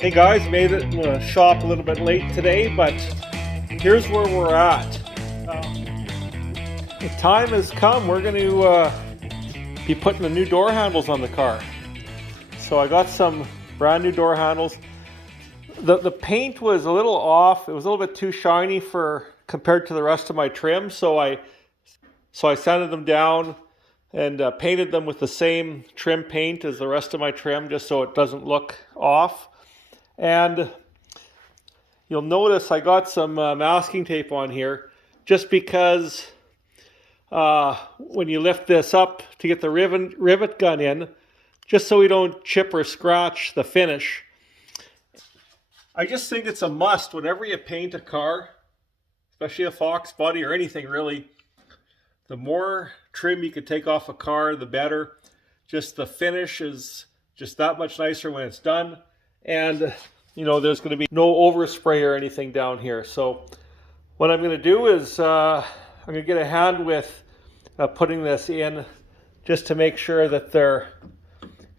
Hey guys, made it in the shop a little bit late today, but here's where we're at. The time has come. We're going to be putting the new door handles on the car. So I got some brand new door handles. The paint was a little off. It was a little bit too shiny compared to the rest of my trim. So I sanded them down and painted them with the same trim paint as the rest of my trim, just so it doesn't look off. And you'll notice I got some masking tape on here, just because when you lift this up to get the rivet gun in, just so we don't chip or scratch the finish. I just think it's a must whenever you paint a car, especially a Foxbody or anything really. The more trim you can take off a car, the better. Just the finish is just that much nicer when it's done. And, you know, there's going to be no overspray or anything down here. So what I'm going to do is I'm going to get a hand with putting this in, just to make sure that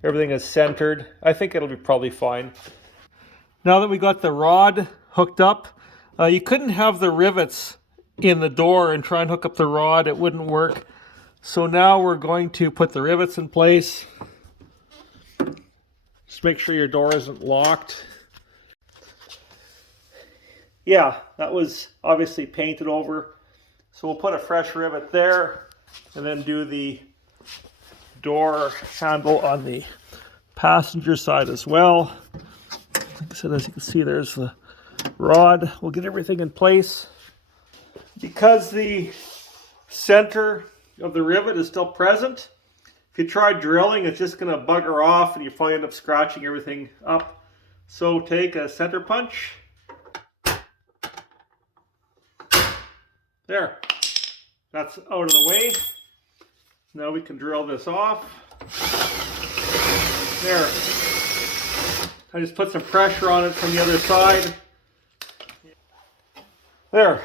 everything is centered. I think it'll be probably fine. Now that we got the rod hooked up, you couldn't have the rivets in the door and try and hook up the rod. It wouldn't work. So now we're going to put the rivets in place. Just make sure your door isn't locked. Yeah, that was obviously painted over. So we'll put a fresh rivet there and then do the door handle on the passenger side as well. Like I said, as you can see, there's the rod. We'll get everything in place. Because the center of the rivet is still present, if you try drilling, it's just going to bugger off and you probably end up scratching everything up. So take a center punch. There. That's out of the way. Now we can drill this off. There. I just put some pressure on it from the other side. There.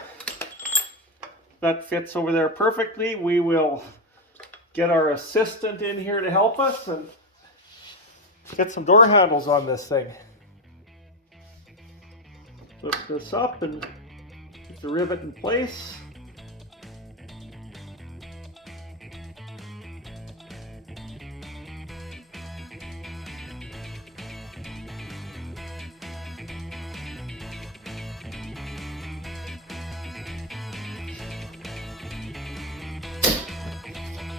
That fits over there perfectly. We will get our assistant in here to help us and get some door handles on this thing. Lift this up and get the rivet in place.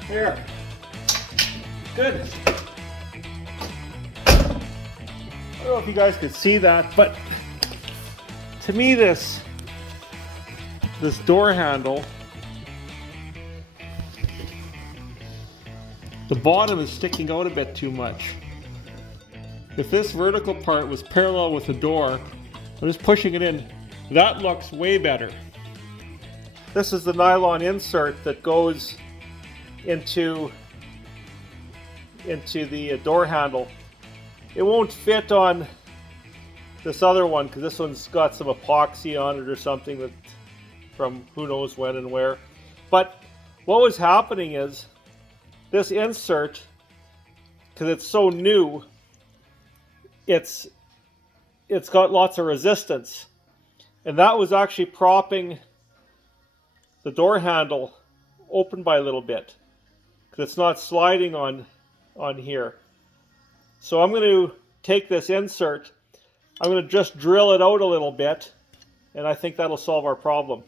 There. Good. I don't know if you guys could see that, but to me this door handle, the bottom is sticking out a bit too much. If this vertical part was parallel with the door, I'm just pushing it in, that looks way better. This is the nylon insert that goes into the door handle. It won't fit on this other one because this one's got some epoxy on it or something that from who knows when and where. But what was happening is this insert, because it's so new, it's got lots of resistance, and that was actually propping the door handle open by a little bit. It's not sliding on here. So I'm going to take this insert, I'm going to just drill it out a little bit, and I think that'll solve our problem.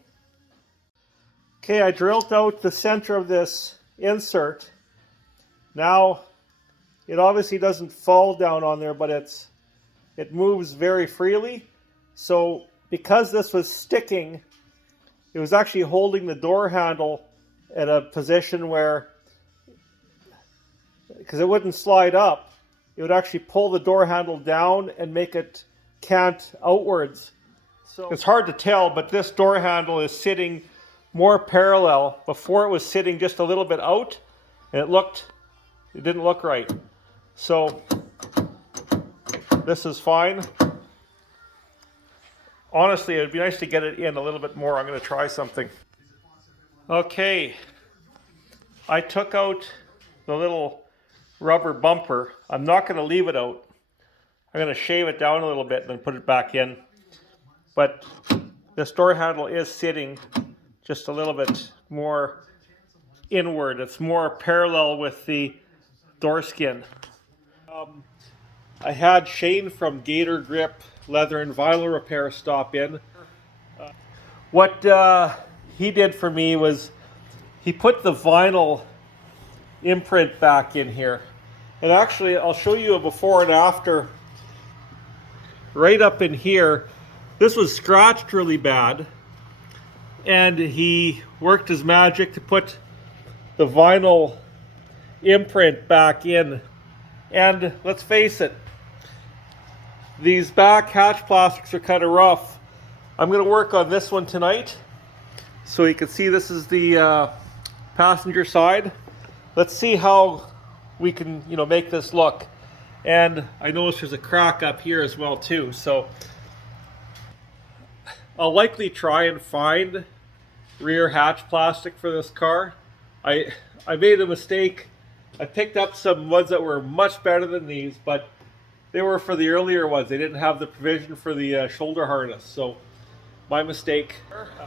Okay, I drilled out the center of this insert. Now it obviously doesn't fall down on there, but it moves very freely. So because this was sticking, it was actually holding the door handle at a position where, because it wouldn't slide up, it would actually pull the door handle down and make it cant outwards. So it's hard to tell, but this door handle is sitting more parallel. Before it was sitting just a little bit out, and it didn't look right. So this is fine. Honestly, it'd be nice to get it in a little bit more. I'm going to try something. Okay, I took out the little rubber bumper. I'm not going to leave it out. I'm going to shave it down a little bit and then put it back in. But this door handle is sitting just a little bit more inward. It's more parallel with the door skin. I had Shane from Gator Grip Leather and Vinyl Repair stop in. What he did for me was he put the vinyl imprint back in here. And actually, I'll show you a before and after. Right up in here, this was scratched really bad. And he worked his magic to put the vinyl imprint back in. And let's face it, these back hatch plastics are kind of rough. I'm going to work on this one tonight. So you can see this is the passenger side. Let's see how we can, make this look. And I notice there's a crack up here as well too. So I'll likely try and find rear hatch plastic for this car. I made a mistake. I picked up some ones that were much better than these, but they were for the earlier ones. They didn't have the provision for the shoulder harness. So my mistake.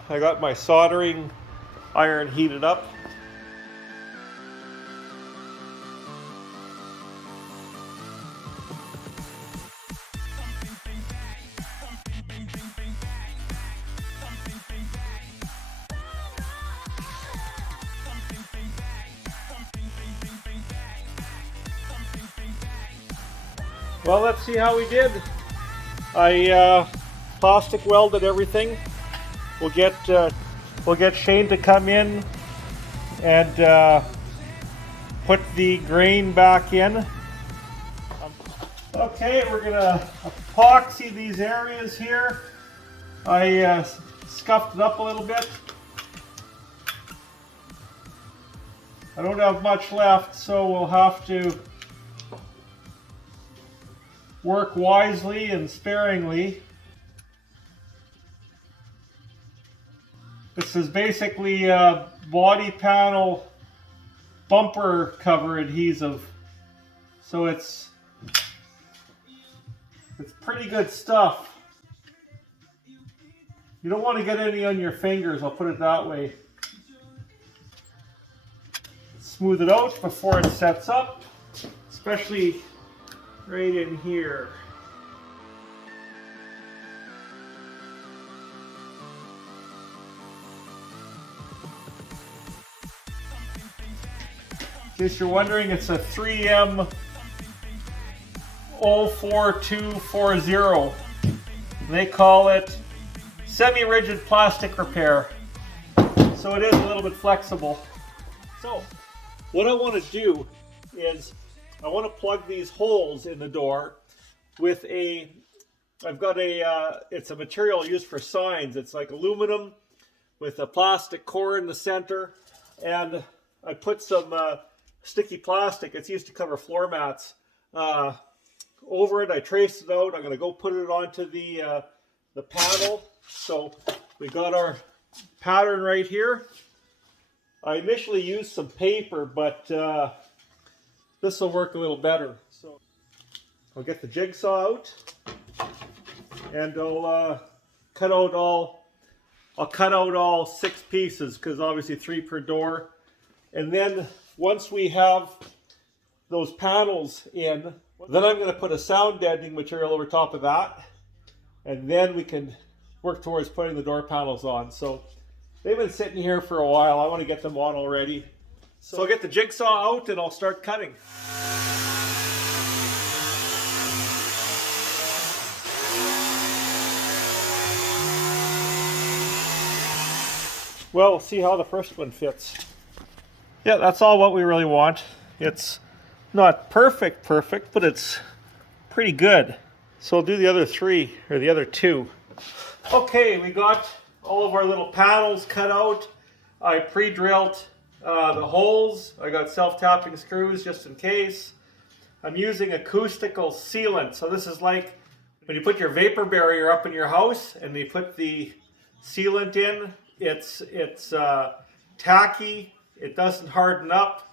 I got my soldering iron heated up. Well, let's see how we did. I plastic welded everything. We'll get Shane to come in and put the grain back in. Okay, we're gonna epoxy these areas here. I scuffed it up a little bit. I don't have much left, so we'll have to work wisely and sparingly. This is basically body panel bumper cover adhesive. So it's pretty good stuff. You don't want to get any on your fingers, I'll put it that way. Smooth it out before it sets up, especially right in here. In case you're wondering, it's a 3M 04240. They call it semi-rigid plastic repair. So it is a little bit flexible. So what I want to do is I want to plug these holes in the door with I've got it's a material used for signs. It's like aluminum with a plastic core in the center. And I put some sticky plastic, it's used to cover floor mats, over it. I traced it out. I'm going to go put it onto the panel. So we got our pattern right here. I initially used some paper, but this will work a little better. So I'll get the jigsaw out and I'll cut out all 6 pieces, because obviously 3 per door. And then once we have those panels in, then I'm going to put a sound deadening material over top of that, and then we can work towards putting the door panels on. So they've been sitting here for a while. I want to get them on already. So I'll get the jigsaw out and I'll start cutting. Well, we'll see how the first one fits. Yeah, that's all what we really want. It's not perfect, but it's pretty good. So we'll do the other 3, or the other 2. Okay, we got all of our little panels cut out. I pre-drilled the holes. I got self-tapping screws just in case. I'm using acoustical sealant. So this is like when you put your vapor barrier up in your house and you put the sealant in. It's tacky. It doesn't harden up.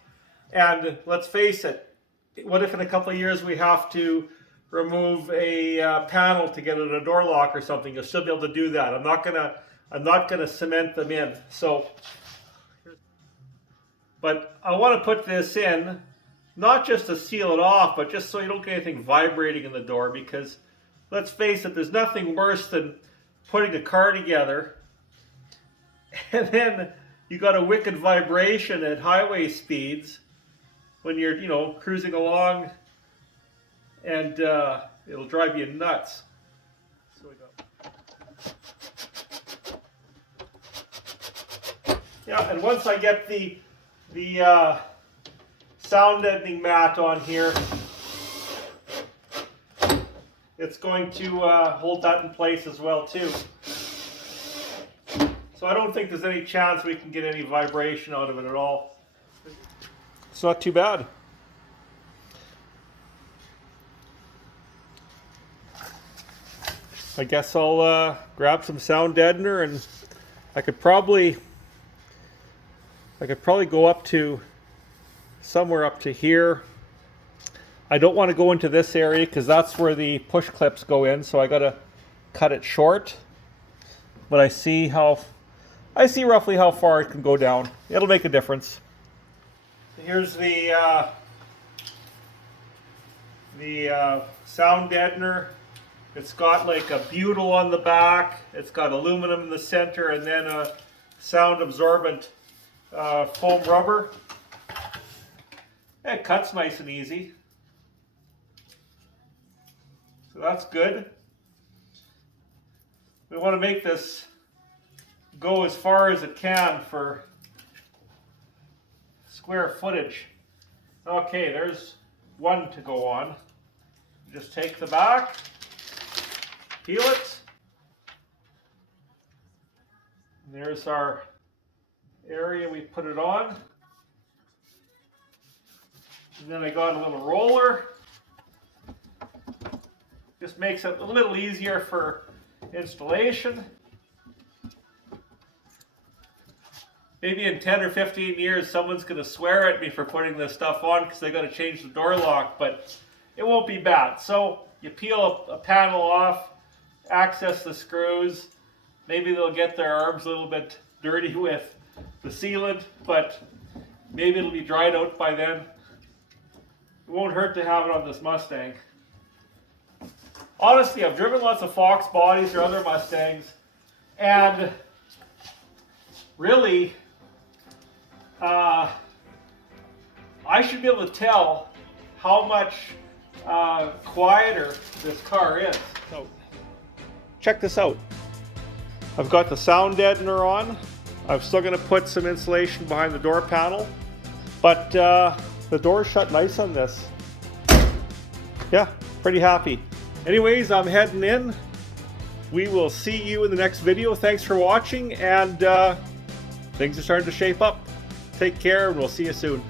And let's face it, what if in a couple of years we have to remove a panel to get at a door lock or something, you'll still be able to do that. I'm not gonna cement them in. So, but I want to put this in, not just to seal it off, but just so you don't get anything vibrating in the door, because let's face it, there's nothing worse than putting a car together and then you got a wicked vibration at highway speeds when you're, you know, cruising along, and it'll drive you nuts. So we go. Yeah, and once I get the sound deadening mat on here, it's going to hold that in place as well too. So I don't think there's any chance we can get any vibration out of it at all. It's not too bad. I guess I'll grab some sound deadener, and I could probably go up to somewhere up to here. I don't want to go into this area because that's where the push clips go in, so I gotta cut it short. But I see roughly how far it can go down. It'll make a difference. Here's the sound deadener. It's got like a butyl on the back. It's got aluminum in the center, and then a sound absorbent foam rubber. It cuts nice and easy. So that's good. We want to make this go as far as it can for square footage. Okay, there's one to go on. Just take the back, peel it. And there's our area we put it on. And then I got a little roller. Just makes it a little easier for installation. Maybe in 10 or 15 years someone's going to swear at me for putting this stuff on because they got to change the door lock, but it won't be bad. So you peel a panel off, access the screws. Maybe they'll get their arms a little bit dirty with the sealant, but maybe it'll be dried out by then. It won't hurt to have it on this Mustang. Honestly, I've driven lots of Foxbodies or other Mustangs, and really, I should be able to tell how much quieter this car is. So, check this out. I've got the sound deadener on. I'm still going to put some insulation behind the door panel, but the door's shut nice on this. Yeah, pretty happy. Anyways, I'm heading in. We will see you in the next video. Thanks for watching, and things are starting to shape up. Take care, and we'll see you soon.